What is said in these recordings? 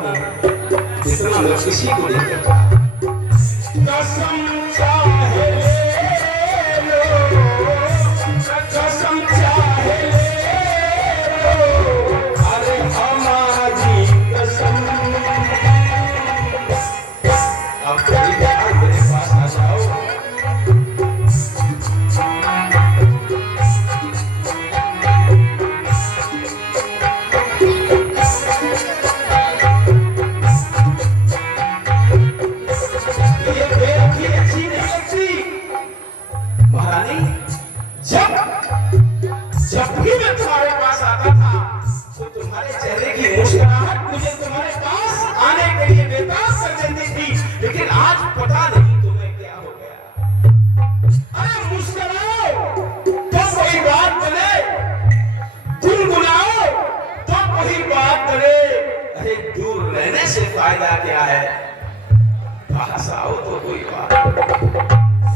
हूँ जितना मैं किसी को नहीं करता। कसम चाहे ले लो, कसम चाहे ले लो, अरे हमारी कसम। अब कभी बार मेरे पास आ जाओ। जब भी मैं तुम्हारे पास आता था तो तुम्हारे चेहरे की मुस्कुराहट मुझे तुम्हारे पास आने के लिए बेताब कर देती थी, लेकिन आज पता नहीं तुम्हें क्या हो गया। अरे मुस्कुराओ तो कोई बात बने, गुनगुनाओ तो कोई बात बने। अरे दूर रहने से फायदा क्या है, पास आओ तो कोई बात।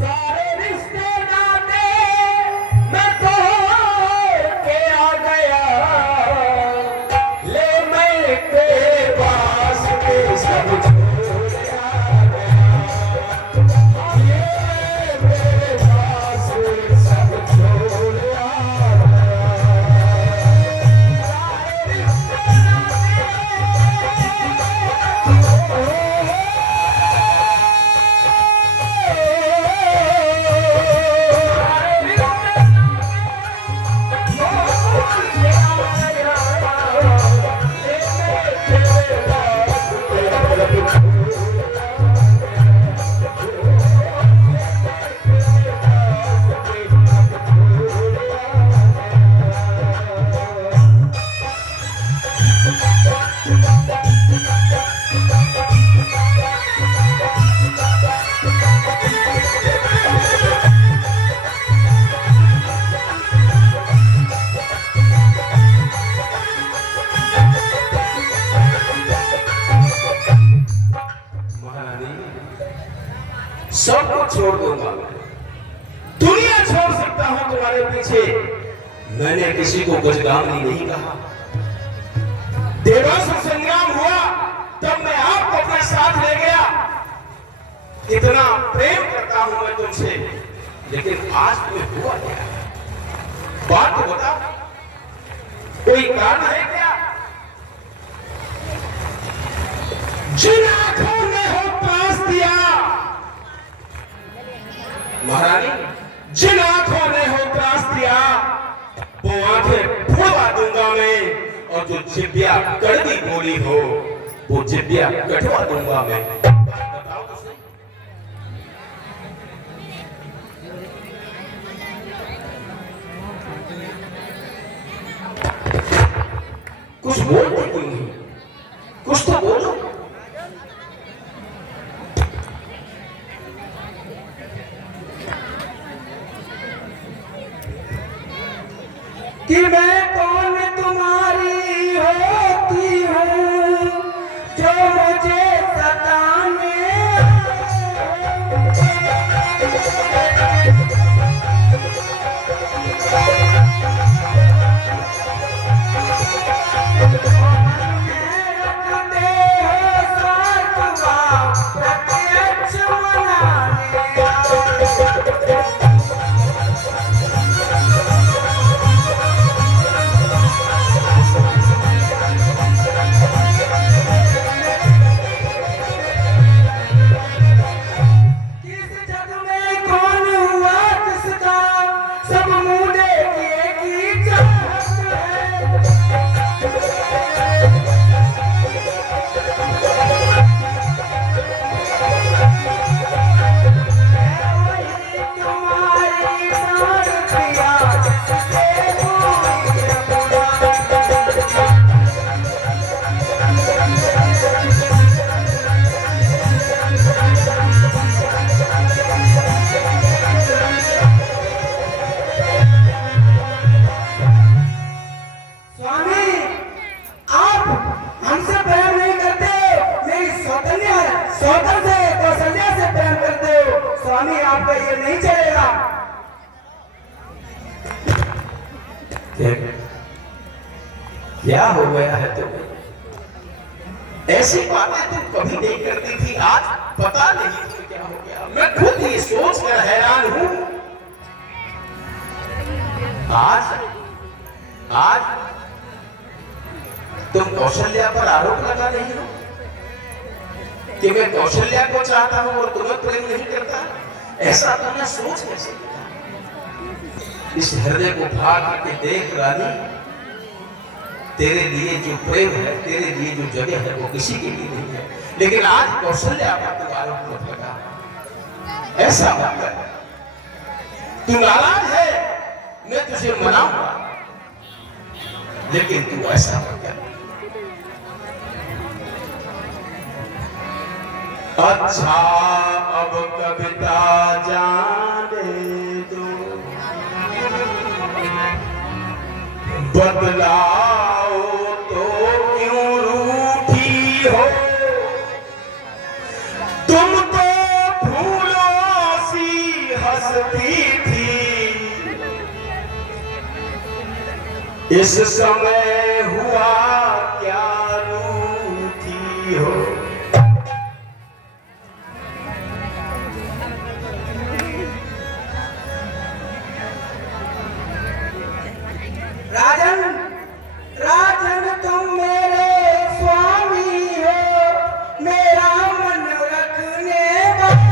सारे रिश्ते नाते मैं तो के आ गया, ले मैं तेरे पास के सब छोड़ आ गया, ये मेरे पास सब छोड़ आ गया। सारे रिश्ते सब कुछ छोड़ दूंगा, दुनिया छोड़ सकता हूं तुम्हारे पीछे। मैंने किसी को गुजगामनी नहीं कहा। देवासुर संग्राम हुआ तब मैं आपको अपने साथ ले गया। इतना प्रेम करता हूं मैं तुमसे, लेकिन आज तुम्हें हुआ क्या? बात तो बता, कोई कारण है क्या? जिन आंखों ने हो पास दिया महारानी, जिन आंखों ने हो त्रास दिया वो आंखें फोड़वा दूंगा मैं, और जो जिब्या कड़वी बोली हो वो जिब्या कटवा दूंगा मैं। बताओ तो सही। कुछ बोलते क्यों नहीं? कुछ तो बोलो। कि मैं कौन तुम्हारी होती हूँ जो मुझे सताने। क्या हो गया है तुम्हें? ऐसी बातें तुम कभी नहीं करती थी, आज पता नहीं तुम्हें क्या हो गया। मैं खुद ही सोच कर हैरान हूं। आज तुम कौशल्या पर आरोप लगा रही हो कि मैं कौशल्या को चाहता हूं और तुम्हें प्रेम नहीं करता। ऐसा तुमने सोच कैसे किया? इस हृदय को फाड़ के देख रानी, तेरे लिए जो प्रेम है, तेरे लिए जो जगह है, वो किसी के लिए नहीं है। लेकिन आज कौशल्या पर तुम आरोप मत लगा। ऐसा मत कर। तू नाराज है, मैं तुझे मनाऊंगा, लेकिन तू ऐसा मत कर। अच्छा अब कविता जाने दो, बदलाओ तो क्यों रूठी हो, तुम तो फूलों सी हंसती थी, इस समय हुआ क्या रूठी हो। राजन, राजन तुम मेरे स्वामी हो, मेरा मन रखने वाले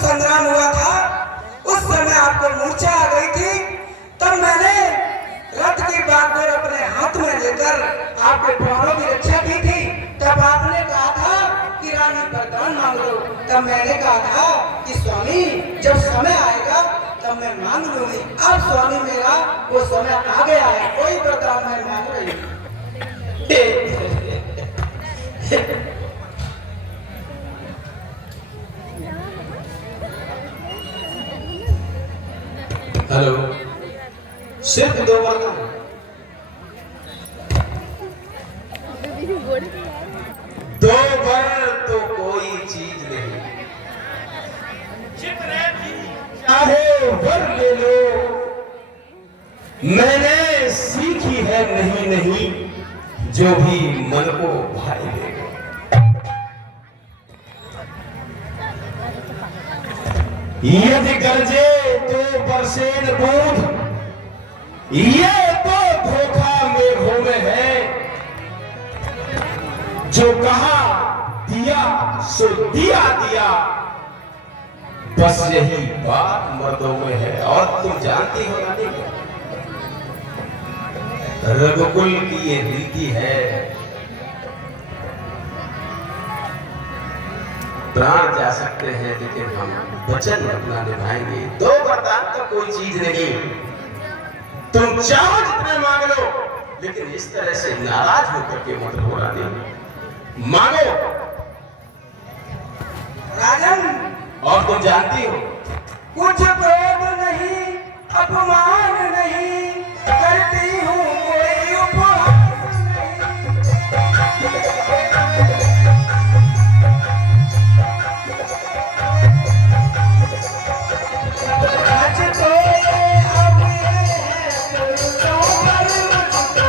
संग्राम हुआ था, उस समय आपको मूर्छा आ गई थी। तब मैंने रथ की बागडोर अपने हाथ में लेकर आपके प्राणों की रक्षा की थी। तब आपने कहा था कि रानी वरदान मांग लो। तब मैंने कहा था कि स्वामी जब समय आएगा तब मैं मांग लूंगी। अब स्वामी मेरा वो समय आ गया है, कोई वरदान मैं मांग रही हूँ। हेलो, सिर्फ 2 वरदान, 2 वर तो कोई चीज नहीं, चाहे वर ले लो, मैंने सीखी है नहीं नहीं, जो भी मन को भाई ले लो। यदि गरजे तो बरसेन बूंद, ये तो धोखा मेघों में है, जो कहा दिया सो दिया दिया, बस यही बात मर्दों में है। और तुम जानती हो रानी, रघुकुल की ये रीति है, प्राण जा सकते हैं लेकिन हम वचन अपना निभाएंगे। 2 वरदान तो कोई चीज नहीं, तुम चाहो जितने मांग लो, लेकिन इस तरह से नाराज होकर के मत हो रानी, मांगो। राजन, और तुम जानती हो कुछ क्रोध नहीं, अपमान नहीं, करती हूँ कोई उपहास नहीं। आज तो अब ये है पुरुषों पर मुझको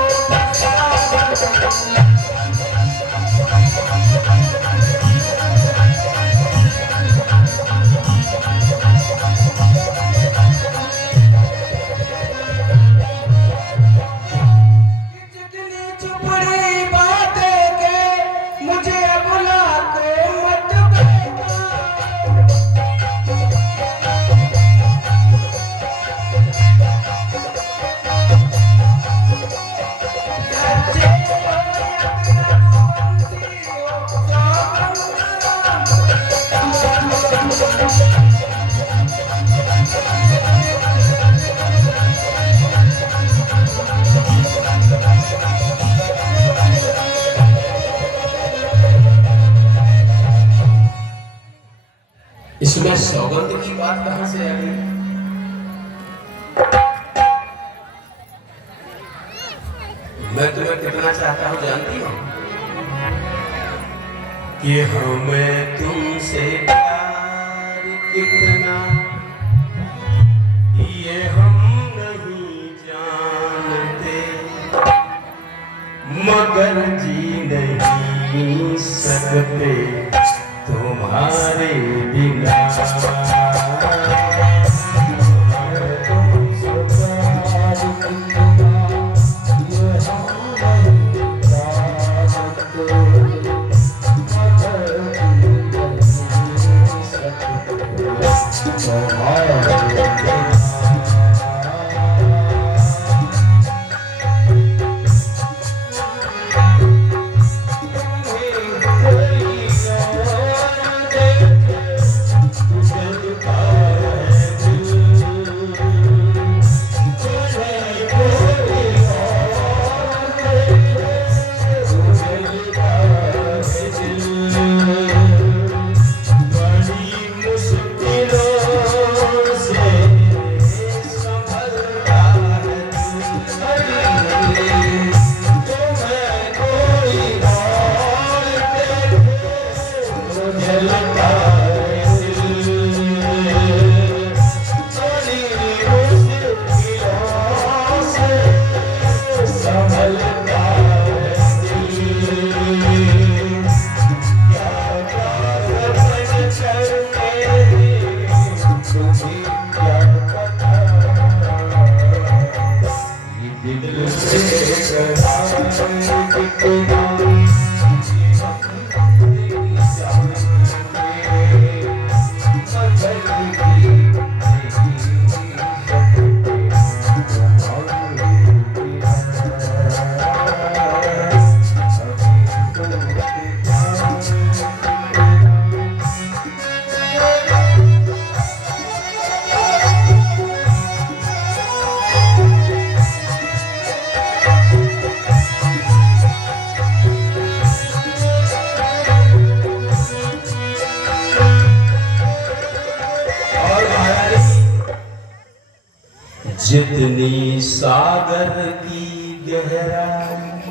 बात कहां से आ गई? मैं तुम्हें कितना चाहता हूं जानती हो? कि हमें तुमसे प्यार कितना ये हम नहीं जानते, मगर जी नहीं सकते तुम्हारे बिना। जितनी सागर की गहराई,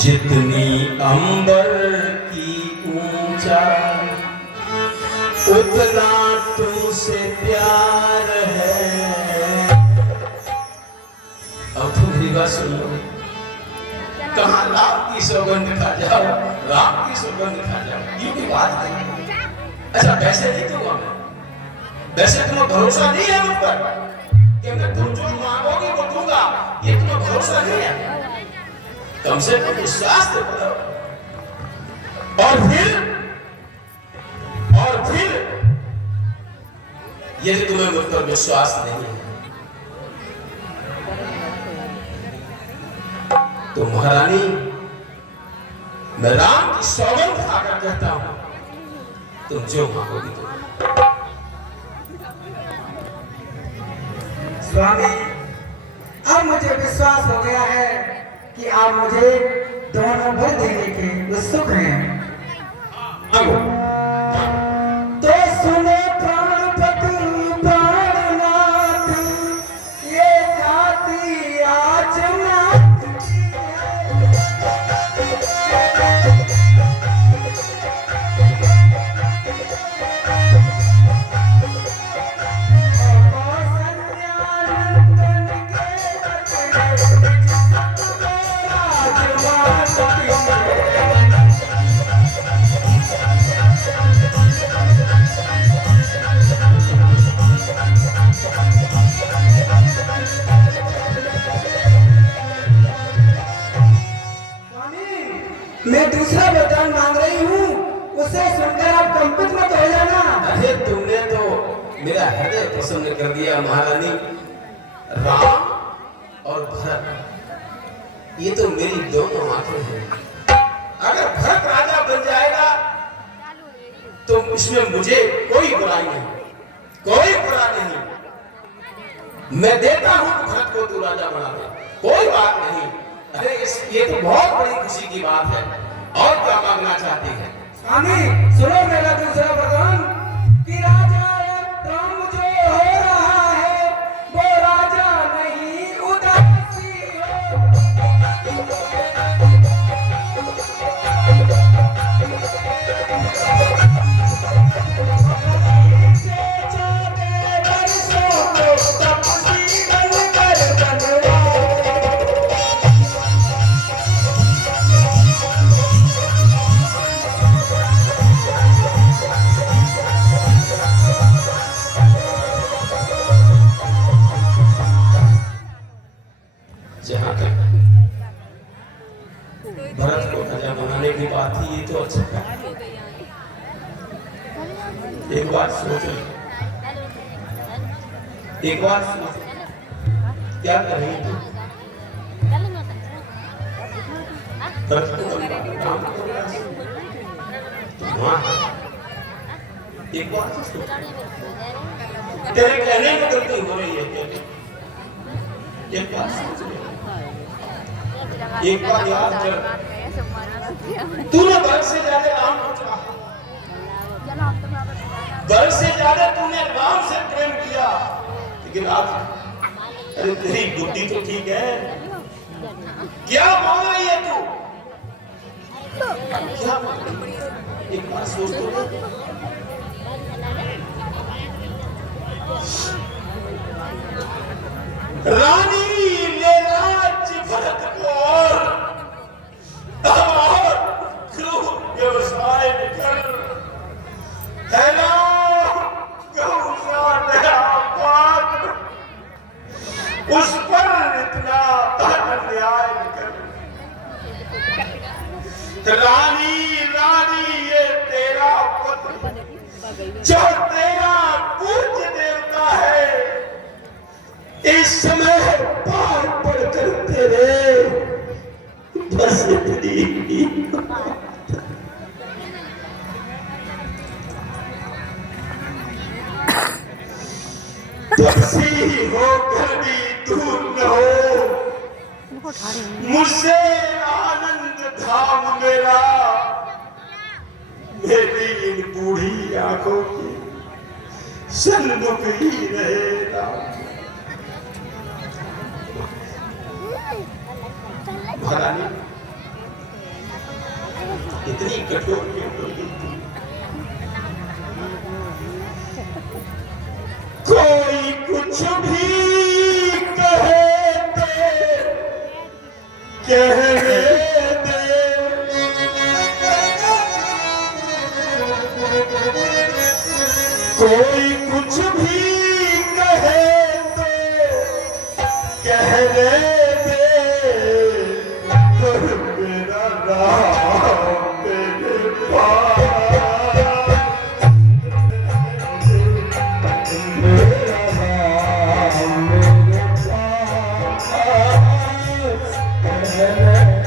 जितनी अंबर की ऊंचाई, उतना तुमसे प्यार है। अब तुम मेरी बात सुन लो। कहाँ राम की सौगंध खा जाओ, राम की सौगंध खा जाओ, ये कोई बात नहीं। अच्छा पैसे नहीं दूंगा मैं, वैसे तुम्हें भरोसा नहीं है मुझ पर कि मैं तुम जो मांगोगी वो दूंगा, ये तुम्हें भरोसा नहीं है। कम से कम विश्वास तो करो। और फिर यदि तुम्हें मुझ पर विश्वास नहीं है तो महारानी, मैं राम की सौगंध खाकर कहता हूं, तुम जो मांगोगी तो। स्वामी, अब मुझे विश्वास हो गया है कि आप मुझे दोनों वर देने के उत्सुक हैं। तो सुनो प्राणपति प्राणनाथ, ये जाति आज मैं दूसरा वरदान मांग रही हूँ, उसे सुनकर आप कंपित मत हो जाना। अरे तुमने तो मेरा हृदय प्रसन्न कर दिया महारानी। राम और भरत, ये तो मेरी दोनों आंखें हैं। अगर भरत राजा बन जाएगा तो इसमें मुझे कोई बुराई नहीं, कोई बुरा नहीं। मैं देता हूं भरत को तू राजा बना दे, कोई बात नहीं। अरे ये तो बहुत बड़ी खुशी की बात है। और क्या मांगना चाहती है? स्वामी सुनो मेरा दूसरा वरदान कि राजा सोच ले, एक बार सोच, क्या कर रही तू? एक बार सोच, तेरे कहने में गलती हो रही है क्या? एक बार सोच ले, एक बार याद कर, तूने वर्ग से ज्यादा राम को चाहा, वर्ग से ज्यादा तूने राम से प्रेम किया, लेकिन आज अरे तेरी बुद्धि तो ठीक है, क्या बोल रही है तू? क्या बोल रही है? एक बार सोच तो, रानी ले राज्य भरत को और क्यों व्यवसाय निकल है ना, क्यों तेरा पात्र उस पर इतना अन्याय निकल। रानी रानी ये तेरा पुत्र जो तेरा पूज्य देवता है, इस समय पार पड़कर तेरे बस इतनी तुलसी होकर भी दूर न हो, मुझसे आनंद धाम मेरा, मेरी इन बूढ़ी आंखों की सन्मुख ही रहेगा। महारानी इतनी कठोर क्यों हो गई थी? कोई कुछ भी कहे कहने दे, कोई कुछ भी कहे कहने दे, मेरा राम मेरे पास, मेरा राम मेरे पास कहने दे।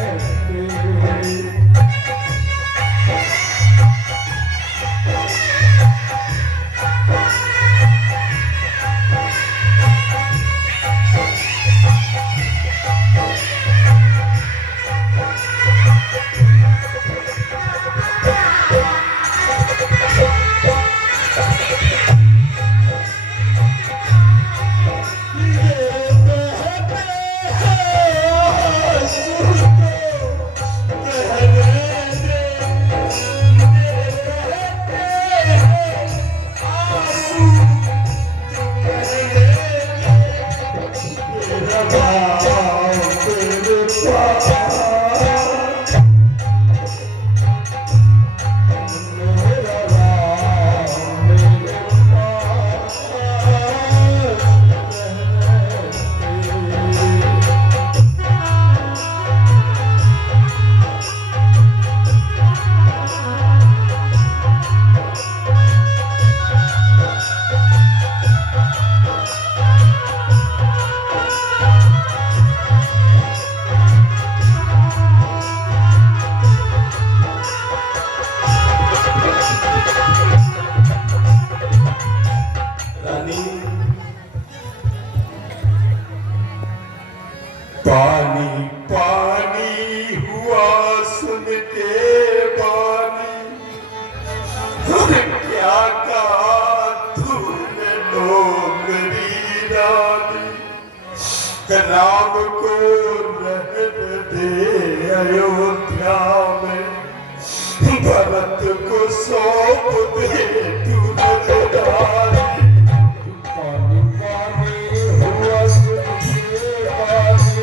पानी पानी हुआ सुन के बानी, क्या कहा तूने डोगरी रानी, राम को रहने दे अयोध्या में, भरत को सौंप दे तू नजरानी। पानी पानी हुआ सुन के बानी,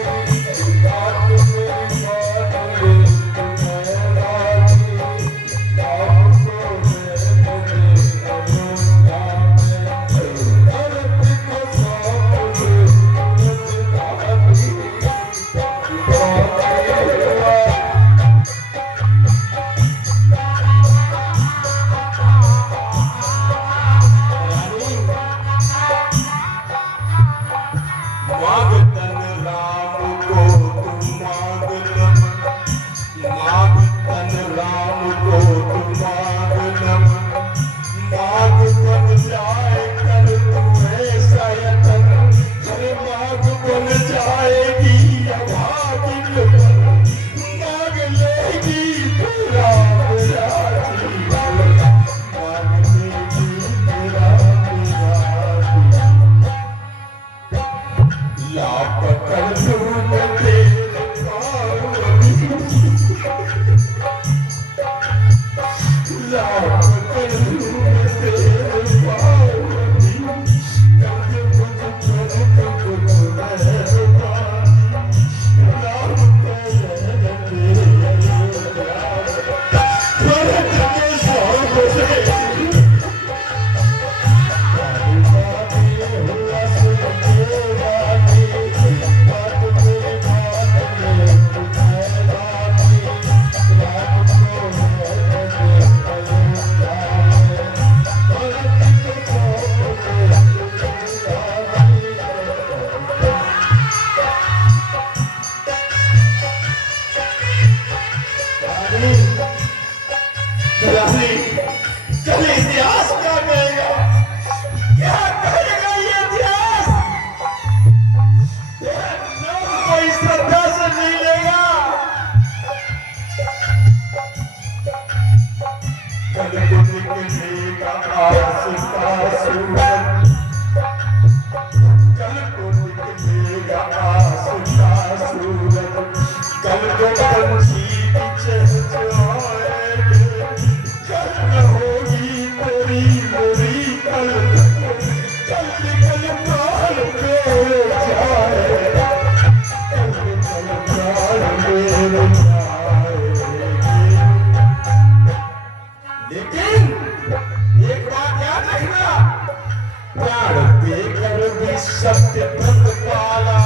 भी सत्य पुत्र पाला,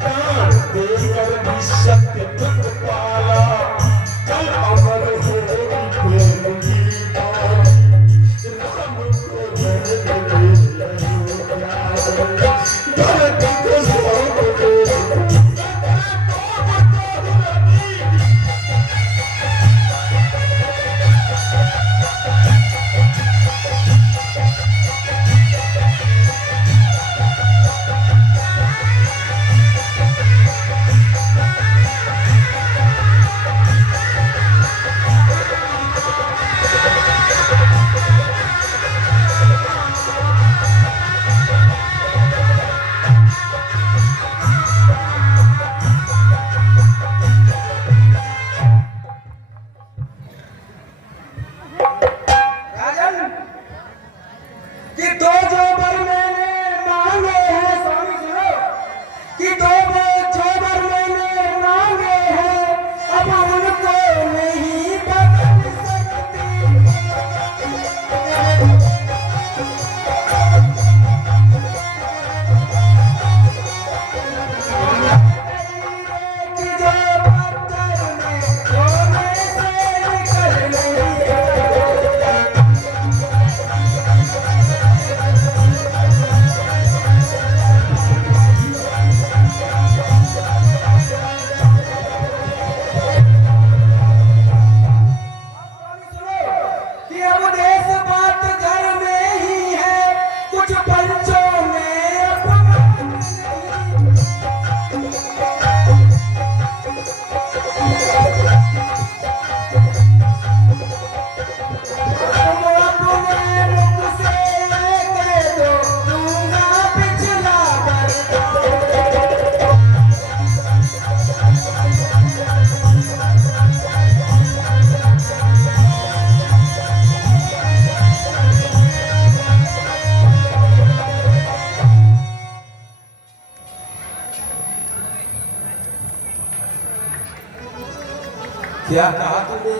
प्राण देकर भी सत्य पुत्र पाला, कल अमर हो प्रेम गीता, राम को धरती को सौंप दे। राजन कि दो जो वर मैंने मांगे हैं, स्वामी सुनो, कि दो जो वर मैंने मांगे हैं, अब उनको नहीं बदल सकती। कि जो पत्थर में सोने से निकल नहीं कि अब देश बात घर में ही है, कुछ पंचों में अपमान नहीं। तुम अपने मुख से कह दो, दूंगा पिछला बरदान। क्या कहा तूने?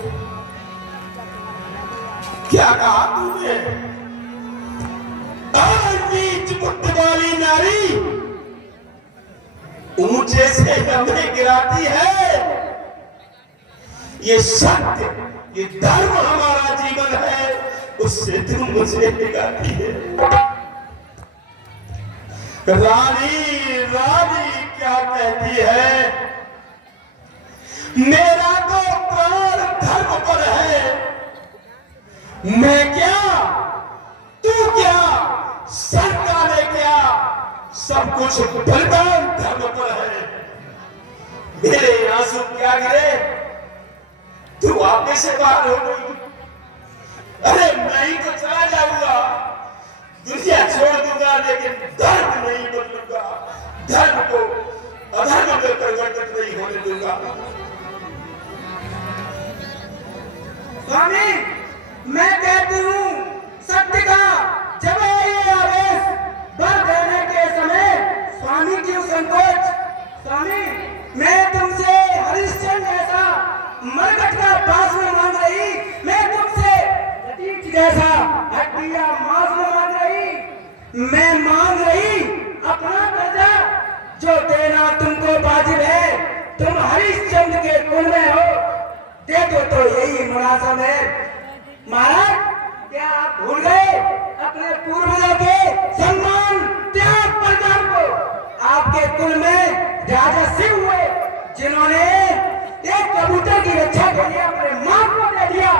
क्या कहा तूने? नीच बुद्ध वाली नारी ऊंचे से हमें गिराती है। ये सत्य, ये धर्म हमारा जीवन है, उससे तुम मुझे गिराती है। रानी रानी क्या कहती है? मेरा तो प्राण धर्म पर है। मैं क्या, तू क्या, सरकार ने क्या, सब कुछ बलिदान धर्म पर है। मेरे आंसू क्या गिरे, तू आपे से बाहर हो गई। अरे मैं ही तो चला जाऊंगा, दुनिया छोड़ दूंगा, लेकिन धर्म नहीं बदलूंगा। धर्म को अधर्म में परिवर्तित नहीं होने दूंगा। स्वामी, मैं कहती हूँ सत्य का जब ये आवेश बढ़ जाने के समय, स्वामी क्यों संकोच? स्वामी, मैं तुमसे हरिश्चंद्र जैसा मरकट का पास में मांग रही, मैं तुमसे लतीफ जैसा हड्डियां मांस में मांग रही। मैं मांग रही अपना कर्जा जो देना तुमको वाजिब है। तुम हरिश्चंद्र के कुल में हो, दे दो तो यही मुनासिब है। महाराज, क्या आप भूल गए अपने पूर्वजों के सम्मान त्याग बलिदान को? आपके कुल में राजा शिव हुए, जिन्होंने एक कबूतर की रक्षा के लिए अपने मां को दे दिया,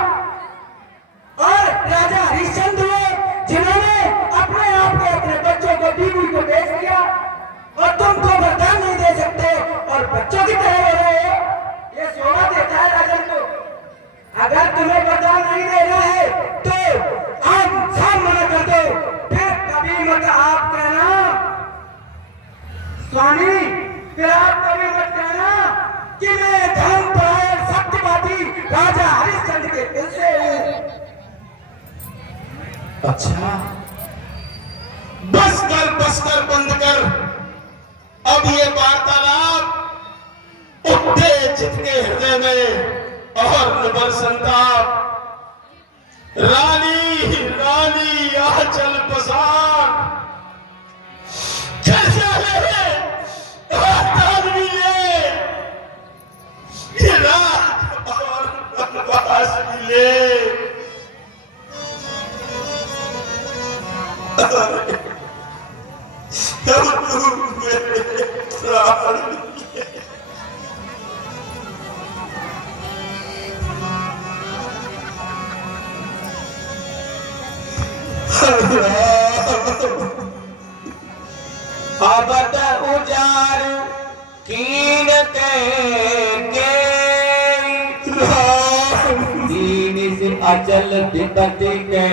और राजा हरिश्चंद्र हुए, जिन्होंने अपने आप को, अपने बच्चों को, बीवी को बेच दिया। और तुमको वरदान नहीं दे सकते और बच्चों की तरह हो रहे हो। ये शोभा देता है राजन को। अगर तुम्हें वरदान नहीं देना है तो हम सब मना कर दो, फिर कभी मत आप कहना स्वामी, फिर आप कभी मत कहना कि मैं धर्मपरायण सत्यवादी राजा हरिश्चंद्र के दिल से हूं। अच्छा, बस कर बंद कर। अब ये वार्तालाप उत्तेजित के हृदय में और निबर संताप। रानी रानी आंचल पसार, अब उजार कीन के दीन से अचल दिक्कत के